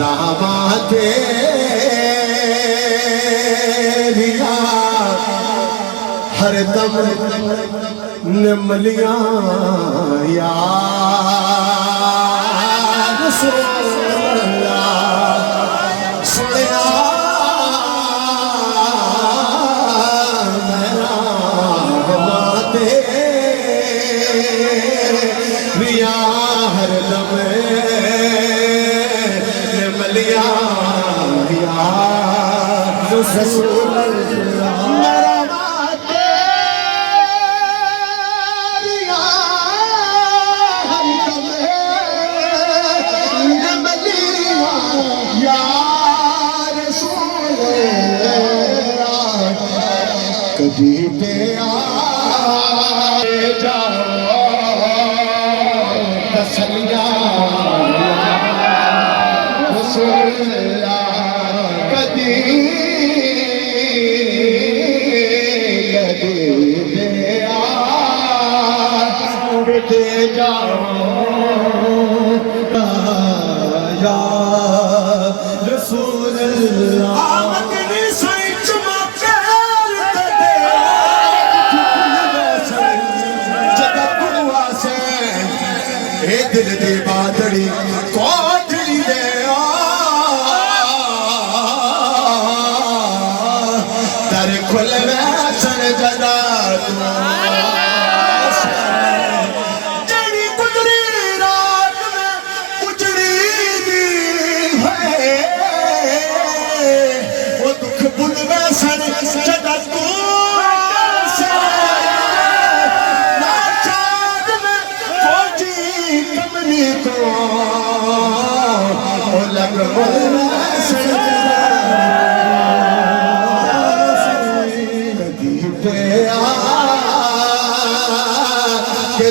रामा तेरिया हरदम निमलियां यार सोया सोया मेरा रामा तेरिया हरदम निमलियां यार सोया कभी पे आए जाओ तसलिया रसूलल्लाह कभी पे आए जाओ या रसूलल्लाह दिल दी बादड़ी कोठड़ी दे दर खुल वैसन जदा जड़ी गुजरी रात में उजड़ी दी है वो दुख बुल वैसन जदा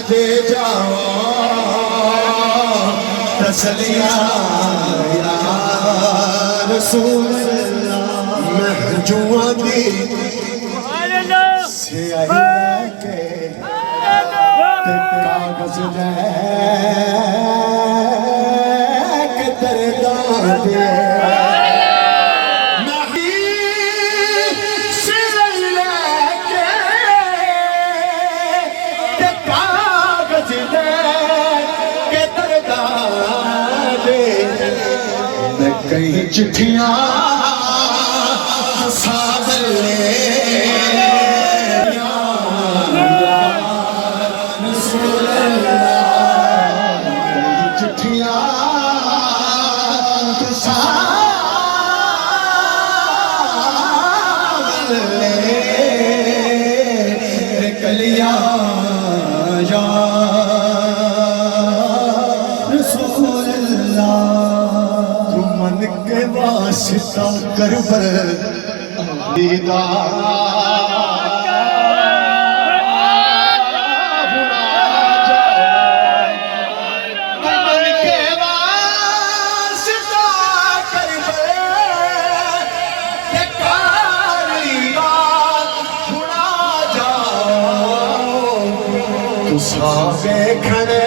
दे जाओ तसलिया या रसूलल्लाह मैं जुआ दी से आई लेके कागज लेके दरगाह दे कई चिट्ठियां सागर ले कई चिट्ठियां सागर ले कलिया या मन के वास्ता कर पर खड़े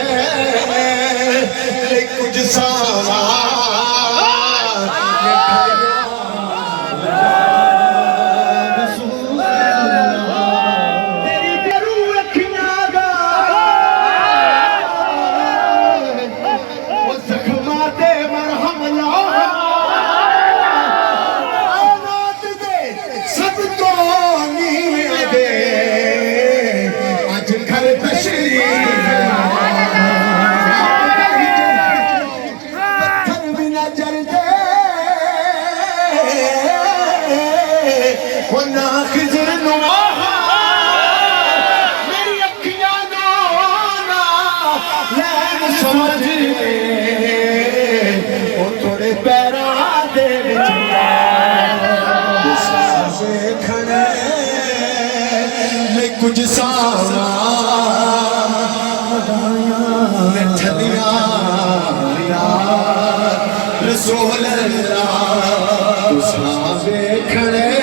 कुछ सारा कुछ सारा ठलिया रसूल अल्लाह खड़े